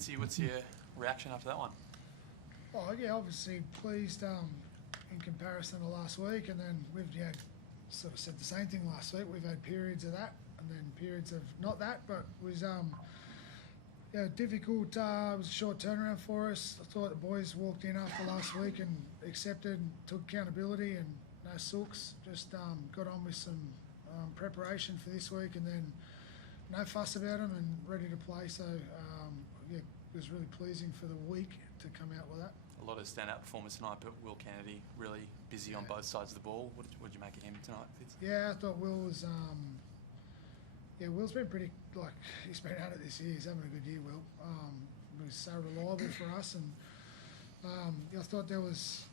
Fitzy, what's your reaction after that one? Oh yeah, obviously pleased in comparison to last week, and then we've sort of said the same thing last week. We've had periods of that, and then periods of not that, but it was difficult. It was a short turnaround for us. I thought the boys walked in after last week and accepted, took accountability, and no sulks. Just got on with some preparation for this week, and then no fuss about them and ready to play. So it was really pleasing for the week to come out with that. A lot of standout performance tonight, but Will Kennedy really busy on both sides of the ball. What did you make of him tonight, Fitz? Yeah, I thought Will was. Will's been pretty, he's been at it this year. He's having a good year, Will. He was so reliable for us, and I thought there was,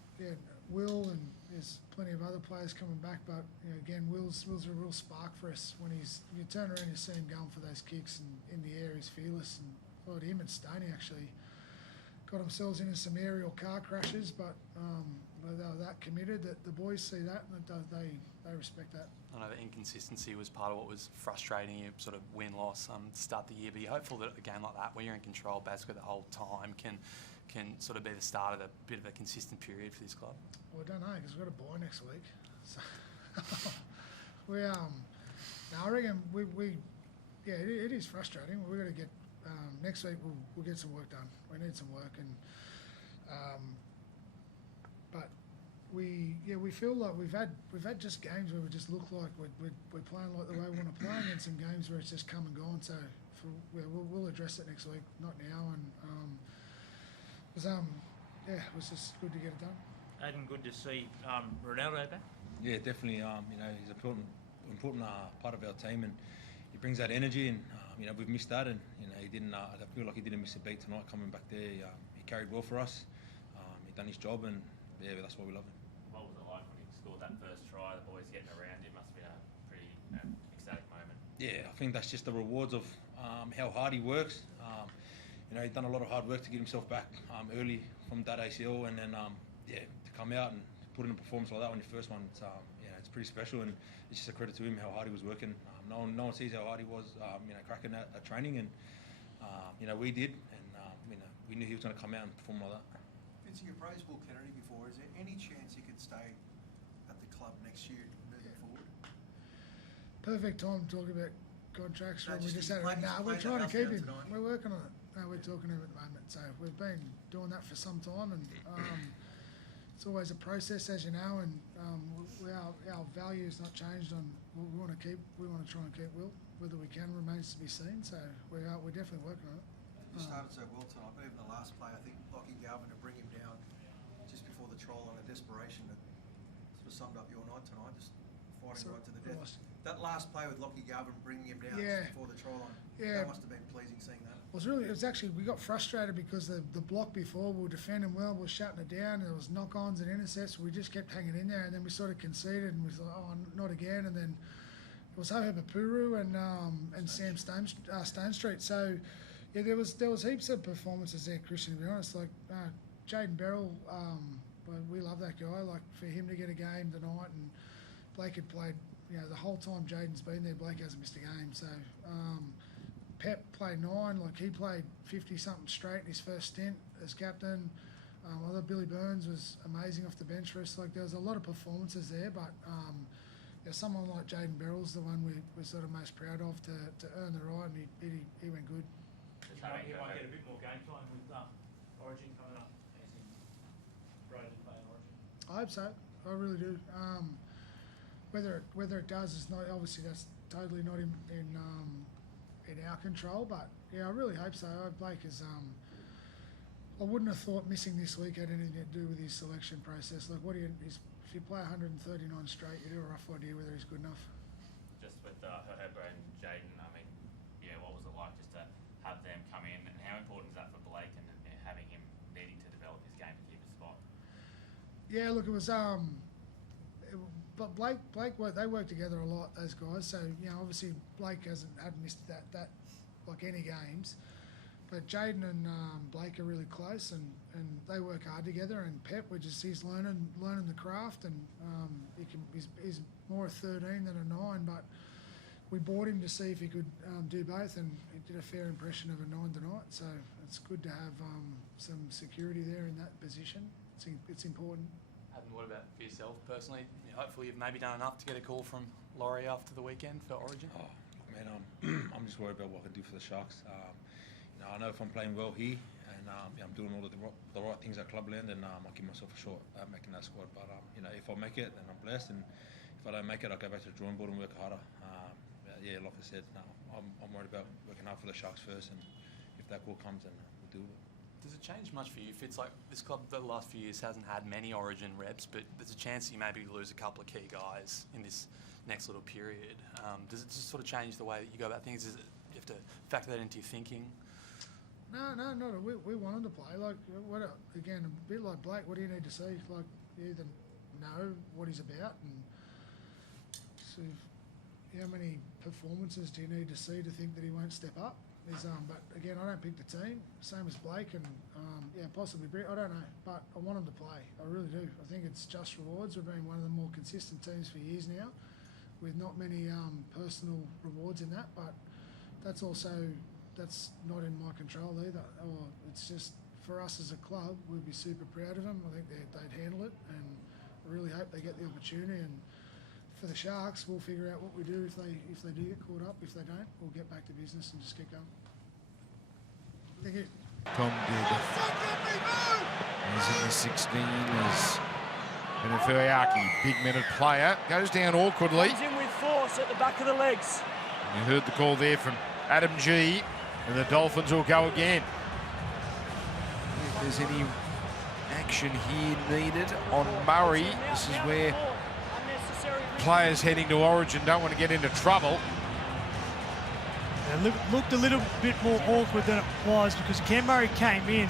Will, and there's plenty of other players coming back, but again, Will's a real spark for us. When you turn around, you see him going for those kicks, and in the air, he's fearless. And I thought him and Stoney actually got themselves into some aerial car crashes, but they were that committed that the boys see that, and they respect that. I know the inconsistency was part of what was frustrating you, sort of win-loss to start the year, but you're hopeful that a game like that, where you're in control basically the whole time, can sort of be the start of a bit of a consistent period for this club? Well, I don't know, because we've got a bye next week. So I reckon it is frustrating. We've got to get, next week we'll get some work done. We need some work, and but we feel like we've had just games where we just look like we're playing like the way we want to play, and then some games where it's just come and gone. So we'll address it next week, not now. And it was just good to get it done. Aidan, good to see Ronaldo back. Yeah, definitely. He's an important part of our team, and he brings that energy. And we've missed that, and he didn't. I feel like he didn't miss a beat tonight coming back there. He carried well for us. He done his job, and that's why we love him. What was it like when he scored that first try? The boys getting around him must have been a pretty ecstatic moment. Yeah, I think that's just the rewards of how hard he works. He's done a lot of hard work to get himself back early from that ACL, and then to come out and put in a performance like that on your first one, it's pretty special, and it's just a credit to him how hard he was working. No one sees how hard he was, cracking at training, and we did, and we knew he was going to come out and perform like that. Vince, you praised Will Kennedy before. Is there any chance he could stay at the club next year moving forward? Perfect time to talk about contracts. No, We just had we're trying to keep him. Tonight. We're working on it. No, we're talking to him at the moment. So we've been doing that for some time, and it's always a process, as you know. And our value has not changed on what we want to keep. We want to try and keep Will. Whether we can remains to be seen. So we're definitely working on it. You started so well tonight, but even the last play, I think Lockie Galvin to bring him down just before the trial on a desperation that sort of summed up your night tonight, just fighting right to the death. That last play with Lockie Galvin bringing him down just before the trial on, that must have been pleasing seeing that. It was actually, we got frustrated because the block before, we were defending well, we were shutting it down, and there was knock-ons and intercepts, we just kept hanging in there, and then we sort of conceded, and we thought, oh, not again, and then it was Hohe Bapuru and Sam Stone Street. So, yeah, there was heaps of performances there, Christian, to be honest. Like Jaden Beryl, we love that guy. Like for him to get a game tonight, and Blake had played, the whole time Jaden's been there, Blake hasn't missed a game. So Pep played 9, like he played 50-something straight in his first stint as captain. I thought Billy Burns was amazing off the bench for us. Like there was a lot of performances there, but someone like Jaden Beryl's the one we're sort of most proud of to earn the right, and he went good. He might get a bit more game time with Origin coming up, as in Braden playing Origin. I hope so. I really do. Whether it does is not, obviously that's totally not in our control, but I really hope so. Blake is. I wouldn't have thought missing this week had anything to do with his selection process. Like, if you play 139 straight, you do a rough idea whether he's good enough. Just with Herber and Jaden, what was it like just to have them come in, and how important is that for Blake and having him needing to develop his game to keep his spot? Yeah, look, it was. But Blake, they work together a lot, those guys. So obviously Blake hadn't missed that like any games. But Jaden and Blake are really close, and they work hard together. And Pep, he's learning the craft, and he's more a 13 than a 9. But we bought him to see if he could do both, and he did a fair impression of a 9 tonight. So it's good to have some security there in that position. It's important. Adam, what about for yourself personally? Hopefully you've maybe done enough to get a call from Laurie after the weekend for Origin. Oh, man, I'm just worried about what I can do for the Sharks. I know if I'm playing well here and I'm doing all of the right things at clubland, then I'll give myself a shot at making that squad. But if I make it, then I'm blessed, and if I don't make it, I'll go back to the drawing board and work harder. Like I said, I'm worried about working hard for the Sharks first, and if that call comes, then we'll do it. Does it change much for you? It's like this club the last few years hasn't had many Origin reps, but there's a chance you maybe lose a couple of key guys in this next little period. Does it just sort of change the way that you go about things? You have to factor that into your thinking? No, not at all. We want him to play. Like, again, a bit like Blake, what do you need to see? Like, you either know what he's about and sort of how many performances do you need to see to think that he won't step up? But again, I don't pick the team. Same as Blake and possibly Britt. I don't know, but I want him to play. I really do. I think it's just rewards. We've been one of the more consistent teams for years now, with not many personal rewards in that. But that's not in my control either. Or it's just for us as a club, we'd be super proud of them. I think they'd handle it, and I really hope they get the opportunity. And for the Sharks, we'll figure out what we do if they do get caught up. If they don't, we'll get back to business and just keep going. Thank you. Tom did. He's in the 16 as Beneferiaki, big minute player, goes down awkwardly. Comes in with force at the back of the legs. You heard the call there from Adam G, and the Dolphins will go again. If there's any action here needed on Murray, this is where players heading to Origin don't want to get into trouble. It looked a little bit more awkward than it was because Ken Murray came in